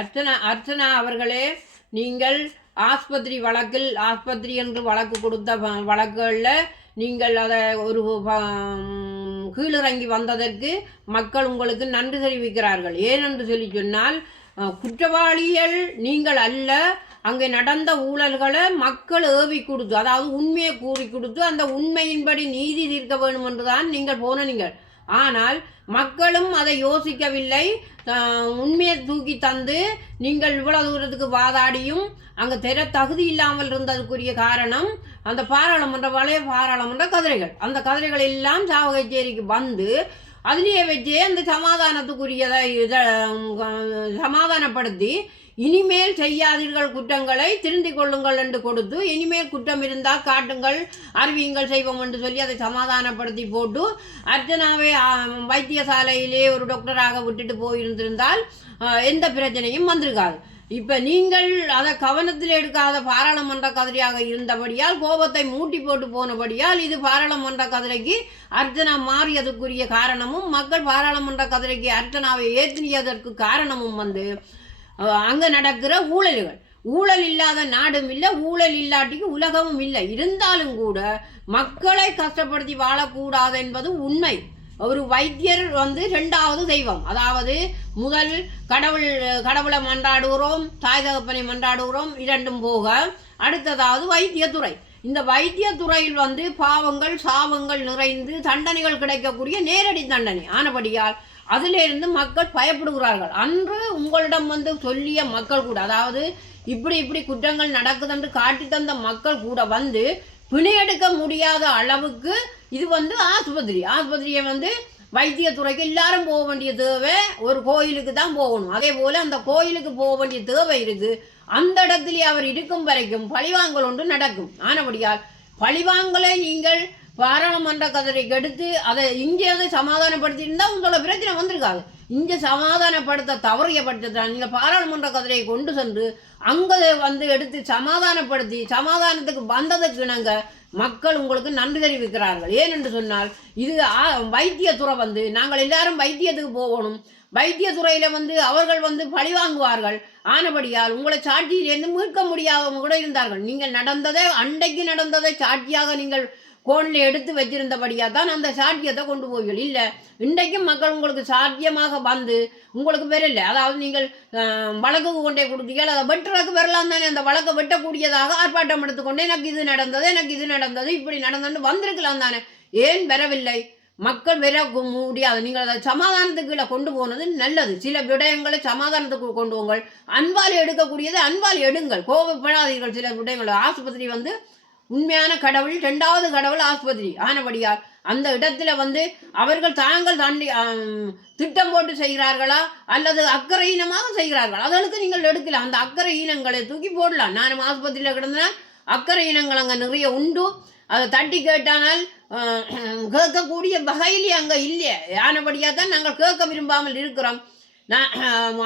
அர்ச்சனா அவர்களே, நீங்கள் ஆஸ்பத்திரி என்று வழக்கு கொடுத்த வழக்குகளில் நீங்கள் அதை ஒரு கீழிறங்கி வந்ததற்கு மக்கள் உங்களுக்கு நன்றி தெரிவிக்கிறார்கள். ஏனென்று சொன்னால் குற்றவாளிகள் நீங்கள் அல்ல, அங்கே நடந்த ஊழல்களை மக்கள் ஏவி கொடுத்து, அதாவது உண்மையை கூறி கொடுத்து அந்த உண்மையின்படி நீதி தீர்க்க வேண்டும் என்றுதான் நீங்கள் போனீங்கள். ஆனால் மக்களும் அதை யோசிக்கவில்லை. உண்மையை தூக்கி தந்து நீங்கள் இவ்வளவு தூரத்துக்கு வாதாடியும் அங்கே தகுதி இல்லாமல் இருந்ததுக்குரிய காரணம் அந்த பழைய பாராளுமன்ற கதிரைகள். அந்த கதிரைகள் எல்லாம் சாவகச்சேரிக்கு வந்து அதுலேயே வச்சே அந்த சமாதானத்துக்குரியதை சமாதானப்படுத்தி இனிமேல் செய்யாதீர்கள் குற்றங்களை திருந்திக் கொள்ளுங்கள் என்று கொடுத்து, இனிமேல் குற்றம் இருந்தால் காட்டுங்கள் அறிவியுங்கள் செய்வோம் என்று சொல்லி அதை சமாதானப்படுத்தி போட்டு அர்ச்சனாவை வைத்தியசாலையிலே ஒரு டாக்டராக விட்டுட்டு போயிருந்திருந்தால் எந்த பிரச்சனையும் வந்திருக்காது. இப்போ நீங்கள் அதை கவனத்தில் எடுக்காத பாராளுமன்ற கதிரையாக இருந்தபடியால், கோபத்தை மூட்டி போட்டு போனபடியால் இது பாராளுமன்ற கதிரைக்கு அர்ச்சனா மாறியதுக்குரிய காரணமும் மக்கள் பாராளுமன்ற கதிரைக்கு அர்ச்சனாவை ஏற்றியதற்கு காரணமும் அங்கே நடக்கிற ஊழல்கள். ஊழல் இல்லாத நாடும் இல்லை, ஊழல் இல்லாட்டிக்கு உலகமும் இல்லை. இருந்தாலும் கூட மக்களை கஷ்டப்படுத்தி வாழக்கூடாது என்பது உண்மை. ஒரு வைத்தியர் இரண்டாவது தெய்வம். அதாவது முதல் கடவுளை மன்றாடுகிறோம், தாய் தகப்பனை மன்றாடுகிறோம், இரண்டும் போக அடுத்ததாவது வைத்தியத்துறை. இந்த வைத்தியத்துறையில் பாவங்கள் சாபங்கள் நிறைந்து தண்டனைகள் கிடைக்கக்கூடிய நேரடி தண்டனை ஆனபடியால் அதிலிருந்து மக்கள் பயப்படுகிறார்கள். அன்று உங்களிடம் சொல்லிய மக்கள் கூட, அதாவது இப்படி குற்றங்கள் நடக்குதுன்னு காட்டி தந்த மக்கள் கூட பிணையெடுக்க முடியாத அளவுக்கு இது ஆஸ்பத்திரியை வைத்தியத்துறைக்கு எல்லாரும் போக வேண்டிய தேவை ஒரு கோயிலுக்கு தான் போகணும். அதே போல அந்த கோயிலுக்கு போக வேண்டிய தேவை இருக்கு. அந்த இடத்துல அவர் இருக்கும் வரைக்கும் பழிவாங்கல் ஒன்று நடக்கும். ஆனபடியால் பழிவாங்கலை நீங்கள் பாராளுமன்ற கதிரைக்கு எடுத்து அதை இங்கே சமாதானப்படுத்தி இருந்தால் உங்களோட பிரச்சனை வந்திருக்காது. இங்கே சமாதானப்படுத்த தவறிய பட்சத்தில் நீங்கள் பாராளுமன்ற கதிரையை கொண்டு சென்று அங்கே எடுத்து சமாதானப்படுத்தி சமாதானத்துக்கு வந்ததுக்கு நாங்கள் மக்கள் உங்களுக்கு நன்றி தெரிவிக்கிறார்கள். ஏனென்று சொன்னால் இது வைத்தியத்துறை நாங்கள் எல்லாரும் வைத்தியத்துக்கு போகணும். வைத்தியத்துறையில் அவர்கள் பழி வாங்குவார்கள். ஆனபடியால் உங்களை சாட்சியிலேருந்து மீட்க முடியாதவங்க கூட இருந்தார்கள். நீங்கள் அன்றைக்கு நடந்ததை சாட்சியாக நீங்கள் கோனில் எடுத்து வச்சிருந்தபடியாக தான் அந்த சாட்சியத்தை கொண்டு போவீர்கள். இல்லை, இன்றைக்கும் மக்கள் உங்களுக்கு சாத்தியமாக உங்களுக்கு வரல. அதாவது நீங்கள் வழக்கு கொண்டே கொடுத்தீர்கள், அதை வெட்டுறதுக்கு வரலாம் தானே. அந்த வழக்கை வெட்டக்கூடியதாக ஆர்ப்பாட்டம் எடுத்துக்கொண்டே எனக்கு இது நடந்தது இப்படி நடந்தது வந்திருக்கலாம் தானே. ஏன் வரவில்லை? மக்கள் வர முடியாது. நீங்கள் அதை சமாதானத்துக்குள்ள கொண்டு போனது நல்லது. சில விடயங்களை சமாதானத்துக்கு கொண்டு போங்கள். அன்பால் எடுக்கக்கூடியதை அன்பால் எடுங்கள், கோபப்படாதீர்கள். சில விடயங்கள் ஆஸ்பத்திரி உண்மையான கடவுள், இரண்டாவது கடவுள் ஆஸ்பத்திரி ஆனபடியால் அந்த இடத்துல அவர்கள் தாங்கள் திட்டம் போட்டு செய்கிறார்களா அல்லது அக்கறை ஈனமாக செய்கிறார்கள், அதற்கு நீங்கள் எடுக்கலாம். அந்த அக்கறை ஈனங்களை தூக்கி போடலாம். நானும் ஆஸ்பத்திரியில் கிடந்தேன், அக்கறை ஈனங்கள் அங்கே நிறைய உண்டு. அதை தட்டி கேட்டானால் கேட்கக்கூடிய வகையிலே அங்கே இல்லையே. ஆனபடியாக தான் நாங்கள் கேட்க விரும்பாமல் இருக்கிறோம்.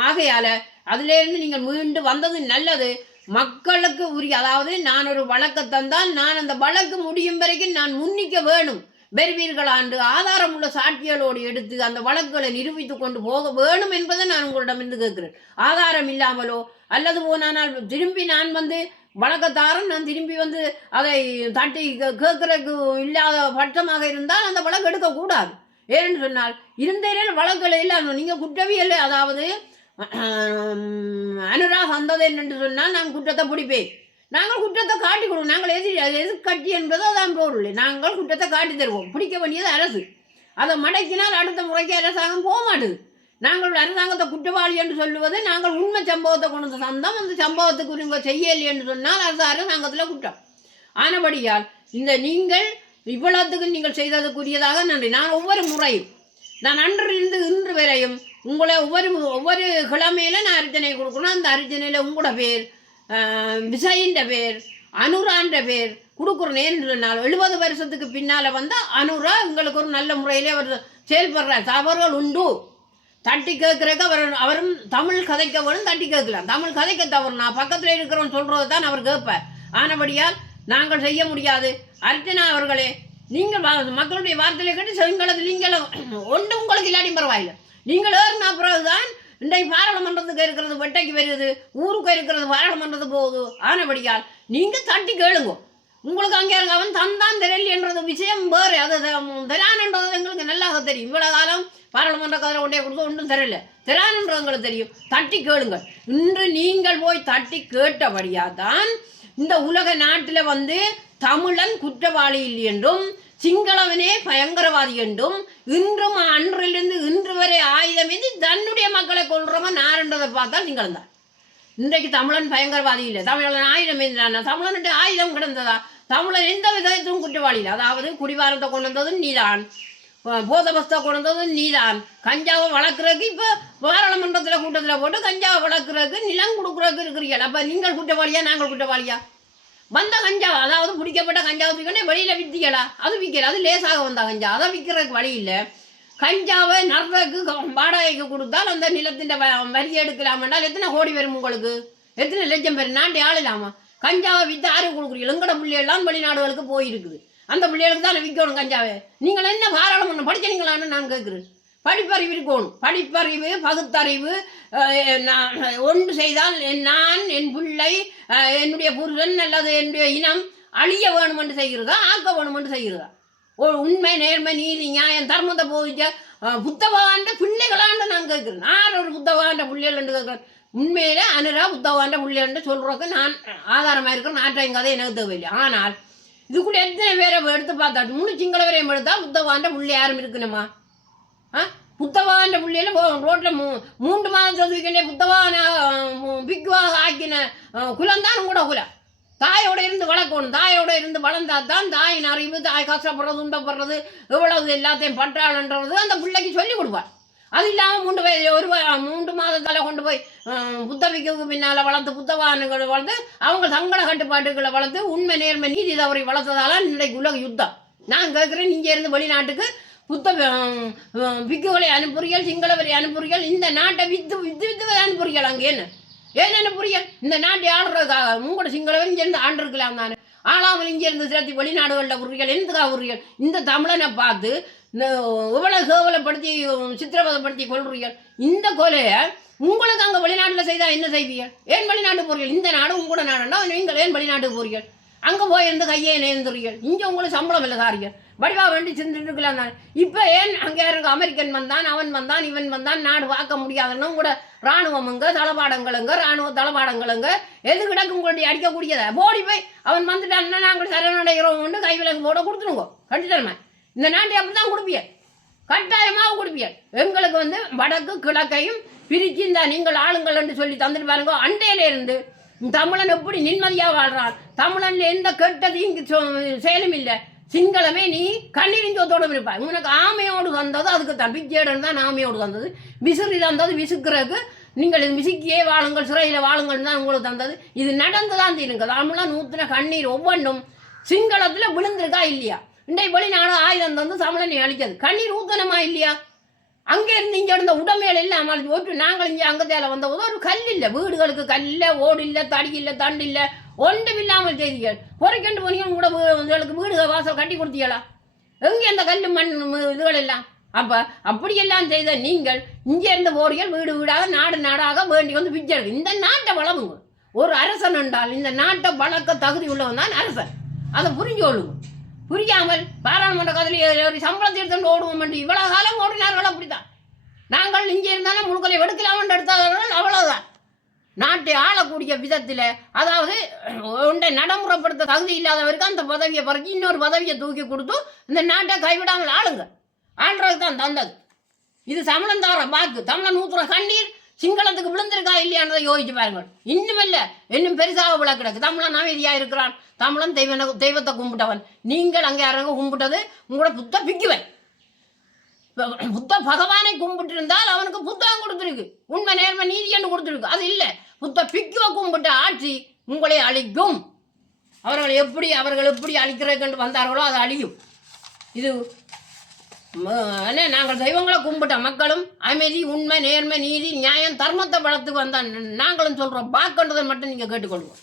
ஆகையால் அதிலேருந்து நீங்கள் மீண்டு வந்தது நல்லது. மக்களுக்கு உரிய, அதாவது நான் ஒரு வழக்கை தந்தால் நான் அந்த வழக்கு முடியும் வரைக்கும் நான் முன்னிக்க வேணும். பெறுவீர்களாண்டு ஆதாரம் உள்ள சாட்சிகளோடு எடுத்து அந்த வழக்குகளை நிரூபித்து கொண்டு போக வேணும் என்பதை நான் உங்களிடமிருந்து கேட்கிறேன். ஆதாரம் இல்லாமலோ அல்லது போனால் திரும்பி நான் வழக்கத்தாரன் நான் திரும்பி அதை தட்டி கேட்கறதுக்கு இல்லாத பட்சமாக இருந்தால் அந்த வழக்கு எடுக்கக்கூடாது. ஏன்னு சொன்னால் இருந்தே வழக்குகளை இல்லாமல் நீங்கள் குற்றவியல், அதாவது அனுராக் வந்தது என்று சொன்னால் நான் குற்றத்தை பிடிப்பேன். நாங்கள் குற்றத்தை காட்டி கொடுவோம். நாங்கள் எதிர்கட்சி என்பதோ அதான் பொருள். நாங்கள் குற்றத்தை காட்டி தருவோம். பிடிக்க வேண்டியது அரசு. அதை மடக்கினால் அடுத்த முறைக்கு அரசாங்கம் போக மாட்டுது. நாங்கள் அரசாங்கத்தை குற்றவாளி என்று சொல்லுவது நாங்கள் உண்மை சம்பவத்தை கொண்டு தந்தோம், அந்த சம்பவத்துக்கு நீங்கள் செய்யலை என்று சொன்னால் அது அரசாங்கத்தில் குற்றம். ஆனபடியால் நீங்கள் இவ்வளவுக்கு நீங்கள் செய்ததுக்குரியதாக நன்றி. நான் ஒவ்வொரு முறையும் நான் அன்றிலிருந்து இன்று வரையும் உங்களை ஒவ்வொரு கிழமையில நான் அர்ச்சனை கொடுக்கணும். அந்த அர்ச்சனையில் உங்களோட பேர், விசைன்ற பேர், அனுரான்ற பேர் கொடுக்குறோம். ஏன்னு சொன்னால் 70 வருஷத்துக்கு பின்னால் அனுரா உங்களுக்கு ஒரு நல்ல முறையிலே அவர் செயல்படுறார். தவறுகள் உண்டு, தட்டி கேட்குறதுக்கு அவரும் தமிழ் கதைக்க வேணும், தட்டி கேட்கலாம். தமிழ் கதைக்க தவறு நான் பக்கத்தில் இருக்கிறோன்னு சொல்கிறது தான் அவர் கேட்பார். ஆனபடியால் நாங்கள் செய்ய முடியாது. அர்ச்சனா அவர்களே, நீங்கள் மக்களுடைய வார்த்தையை கேட்டு செங்கலது நீங்களும் ஒன்று உங்களுக்கு இல்லாட்டி பரவாயில்லை. நீங்கள் ஏறினா பிறகுதான் இன்றைக்கு பாராளுமன்றத்துக்கு இருக்கிறது வெட்டைக்கு வருது, ஊருக்கு இருக்கிறது பாராளுமன்றத்துக்கு போகுது. ஆனபடியால் நீங்கள் தட்டி கேளுங்க. உங்களுக்கு அங்கே இருக்க அவன் தந்தான் தெரியலன்றது விஷயம் வேறு. அது தெரான்ன்றது எங்களுக்கு நல்லாக தெரியும். இவ்வளோ காலம் பாராளுமன்ற கதிரை கொண்டே கொடுத்து ஒன்றும் தெரியல. தெரான்ன்றது எங்களுக்கு தெரியும். தட்டி கேளுங்கள். இன்று நீங்கள் போய் தட்டி கேட்டபடியாக தான் இந்த உலக நாட்டில் வந்து தமிழன் குற்றவாளி இல்லை என்றும் சிங்களவனே பயங்கரவாதி என்றும் இன்றும் அன்றிலிருந்து இன்று வரை ஆயுதம் ஏந்தி தன்னுடைய மக்களை கொள்றவன் நாரன்றதை பார்த்தால் சிங்களம் தான். இன்றைக்கு தமிழன் பயங்கரவாதி இல்லை, தமிழன் ஆயுதம் ஏந்தினானா, தமிழன்ட்டு ஆயுதம் கிடந்ததா, தமிழன் எந்த விதத்திலும் குற்றவாளி இல்லை. அதாவது குடிவாரத்தை கொண்டு வந்ததும் நீதான், போதபஸ்தை கொண்டு வந்ததும் நீதான், கஞ்சாவை வளர்க்குறதுக்கு இப்போ பாராளுமன்றத்தில் கூட்டத்தில் போட்டு கஞ்சாவை வளர்க்குறதுக்கு நிலம் கொடுக்குறதுக்கு இருக்கிறீர்கள். அப்போ நீங்கள் குற்றவாளியா நாங்கள் குற்றவாளியா? வந்த கஞ்சாவை, அதாவது பிடிக்கப்பட்ட கஞ்சாவை தூக்கினே வெளியில் விற்றீங்களா? அது விற்கல, அது லேசாக வந்த கஞ்சா, அதை விற்கிறதுக்கு வழி இல்லை. கஞ்சாவை நடுறதுக்கு வாடகைக்கு கொடுத்தால் அந்த நிலத்தின் வரி எடுக்கலாம் என்றால் எத்தனை கோடி வரும் உங்களுக்கு? எத்தனை லட்சம் பேர் நாட்டை ஆளலாமா? கஞ்சாவை விற்று யாரு கொடுக்குறீங்க? எங்கட பிள்ளைகள்லாம் வெளிநாடுகளுக்கு போயிருக்குது. அந்த பிள்ளைகளுக்கு தான் விற்கணும் கஞ்சாவை. நீங்கள் என்ன பாராளுமன்றம் படிச்சீங்களான்னு நான் கேட்குறேன். படிப்பறிவு இருக்கணும். படிப்பறிவு, பகுத்தறிவு. ஒன்று செய்தால் நான், என் பிள்ளை, என்னுடைய புருஷன் அல்லது என்னுடைய இனம் அழிய வேணும் என்று செய்கிறதா, ஆக்க வேணும் என்று செய்கிறதா? ஒரு உண்மை, நேர்மை, நீதி, நியாயம், தர்மத்தை போதிச்ச புத்தகவாண்ட பிள்ளைகளாண்டு நான் கேட்குறேன். நான் ஒரு புத்தகவாண்ட பிள்ளைகள் என்று கேட்குறேன். உண்மையில அனுரா புத்தகவாண்ட பிள்ளைகள் சொல்கிறதுக்கு நான் ஆதாரமாக இருக்கிறேன். நாட்டையும் கதை எனக்கு தேவையில்லை. ஆனால் இதுக்குள்ள எத்தனை பேரை எடுத்து பார்த்தாட்டு முழு சிங்கள வரையும் எடுத்தால் புத்தகவாண்ட பிள்ளை யாரும் இருக்கணுமா? புத்தகவாண்ட பிள்ளையில ரோட்டில் 3 மாதம் சொல்லிக்கிட்டே புத்தகவான பிக்குவாக ஆக்கின குலம்தான் கூட குலம். தாயோட இருந்து வளர்க்கணும். தாயோட இருந்து வளர்ந்தா தான் தாயின் அறிவு, தாய் கஷ்டப்படுறது, உண்டப்படுறது, எவ்வளவு எல்லாத்தையும் பற்றாளன்றது அந்த பிள்ளைக்கு சொல்லி கொடுப்பார். அது இல்லாமல் 3 மாதத்தால் கொண்டு போய் புத்தவிக்கு பின்னால் வளர்த்து புத்தவானுகளை வளர்த்து அவங்க சங்கட கட்டுப்பாட்டுகளை வளர்த்து உண்மை, நேர்மை, நீதி தவறி வளர்த்ததால இன்றைக்கு உலக யுத்தம். நான் கேட்குறேன், நீங்கள் இருந்து வெளிநாட்டுக்கு பிக்குகளை அனுப்புறீர்கள், சிங்களவரை அனுப்புறீர்கள், இந்த நாட்டை வித்து வித்து வித்து அனுப்புறீர்கள். அங்கே ஏன் அனுப்புறீர்கள்? இந்த நாட்டை ஆடுறதுக்காக. உங்களோட சிங்களவன் இங்கேருந்து ஆண்டிருக்கலாம் தானே, ஆளாமல் இங்கேருந்து சேர்த்து வெளிநாடுகளில் உறீர்கள். எதுக்காக உறீர்கள்? இந்த தமிழனை பார்த்து எவ்வளோ கேவலப்படுத்தி சித்திரவதைப்படுத்தி கொள்றீர்கள். இந்த கொலையை உங்களுக்கு அங்கே வெளிநாட்டில் செய்தால் என்ன செய்வீர்கள்? ஏன் வெளிநாட்டு போறீர்கள்? இந்த நாடு உங்களோட நாடுன்னா நீங்கள் ஏன் வெளிநாட்டுக்கு போறீர்கள்? அங்கே போயிருந்து கையை நேர்ந்துறீர்கள். இங்கே உங்களுக்கு சம்பளம் இல்லை தாரீர்கள். வடிவா வேண்டி சிந்திருக்கலாம் தானே. இப்போ ஏன் அங்கே இருக்க அமெரிக்கன் வந்தான், அவன் வந்தான், இவன் வந்தான், நாடு பார்க்க முடியாதுன்னு கூட இராணுவமுங்க, தளபாடங்களுங்க, இராணுவ தளபாடங்களுங்க எது கிடக்கு உங்களுடைய அடிக்கக்கூடியதை போடி போய் அவன் வந்துட்டான்னா நாங்கள் சரணடைகிறோம் கைவிலங்கு போட கொடுத்துருங்க. கண்டித்தனமே இந்த நாட்டை அப்படி தான் கொடுப்பீங்க, கட்டாயமாக கொடுப்பீங்க. எங்களுக்கு வந்து வடக்கு கிழக்கையும் பிரித்து இந்த நீங்கள் ஆளுங்கள் என்று சொல்லி தந்துட்டு பாருங்க. அண்டையிலேருந்து தமிழன் எப்படி நிம்மதியாக வாழ்றான், தமிழன் எந்த கெட்டதையும் செயலும் இல்லை. சிங்களமே நீ கண்ணீரிஞ்சோத்தோடு இருப்பாய். உனக்கு ஆமையோடு வந்தது அதுக்கு தான், பிச்சேடன் தான் ஆமையோடு வந்தது. விசிறி தந்தது விசுக்கிறதுக்கு. நீங்கள் இது விசுக்கியே வாழுங்கள், சிறையில் வாழுங்கள் தான் உங்களுக்கு தந்தது. இது நடந்து தான் தீருங்க. தமிழன் ஊற்றின கண்ணீர் ஒவ்வொன்றும் சிங்களத்தில் விழுந்திருக்கா இல்லையா? இன்றைக்கு வெளிநாடு ஆயுதம் தந்து தமிழனை அழிச்சது கண்ணீர் ஊத்தனமா இல்லையா? அங்கே இருந்து இங்கே இருந்த உடமைகள் எல்லாம் ஓட்டு. நாங்கள் இங்கே அங்கத்தையில் வந்தபோது ஒரு கல் இல்லை, வீடுகளுக்கு கல் இல்லை, ஓடு இல்லை, தடி இல்லை, தண்டு இல்லை, ஒன்றும் இல்லாமல் செய்திகள். பொறைக்கண்டு போனீங்க கூட உங்களுக்கு வீடு வாசல் கட்டி கொடுத்தீங்களா? எங்கே அந்த கல் மண் இதுகள் எல்லாம்? அப்போ அப்படியெல்லாம் செய்த நீங்கள் இங்கே இருந்த போறீர்கள் வீடு வீடாக நாடு நாடாக வேண்டி வந்து பிச்சை. இந்த நாட்டை வளமுங்க. ஒரு அரசன் என்றால் இந்த நாட்டை வளர்க்க தகுதி உள்ளவன் தான் அரசன். அதை புரிஞ்சு கொள்ளுங்க. புரியாமல் பாராளுமன்ற கதில் சம்பளத்தை எடுத்துட்டு ஓடுவோம். இவ்வளோ காலம் ஓடினார்கள். அப்படித்தான் நாங்கள் இங்கே இருந்தாலும் முழுக்கலை எடுக்கலாம்னு எடுத்தார்கள். அவ்வளோதான். நாட்டை ஆளக்கூடிய விதத்தில், அதாவது ஒன்றை நடைமுறைப்படுத்த தகுதி இல்லாதவருக்கு அந்த பதவியை பறிச்சு இன்னொரு பதவியை தூக்கி கொடுத்து இந்த நாட்டை கைவிடாமல் ஆளுங்க. ஆள்றதுக்கு தான் தந்தது. இது தமிழன் தவற வாக்கு. தமிழன் ஊத்துற கண்ணீர் சிங்களத்துக்கு விழுந்திருக்கா இல்லையான்றதை யோசிச்சு பாருங்கள். இன்னும் இல்லை, இன்னும் பெருசாக விழா கிடக்கு. தமிழன் அமைதியாக இருக்கிறான். தமிழன் தெய்வத்தை கும்பிட்டவன். நீங்கள் அங்கே யாராங்க கும்பிட்டது உங்களோட புத்த பிக்குவன். புத்த பகவானை கும்பிட்டு இருந்தால் அவனுக்கு புத்தகம் கொடுத்துருக்கு, உண்மை, நேர்மை, நீதி என்று கொடுத்துருக்கு. அது இல்லை, புத்த பிக்குவை கும்பிட்ட ஆட்சி உங்களை அழிக்கும். அவர்கள் எப்படி அழிக்கிறதுக்கு வந்தார்களோ அது அழியும். இது நாங்கள் தெய்வங்களை கும்பிட்ட மக்களும் அமைதி, உண்மை, நேர்மை, நீதி, நியாயம், தர்மத்தை வளர்த்து வந்தான் நாங்களும் சொல்கிறோம். பார்க்கின்றதை மட்டும் நீங்கள் கேட்டுக்கொள்வோம்.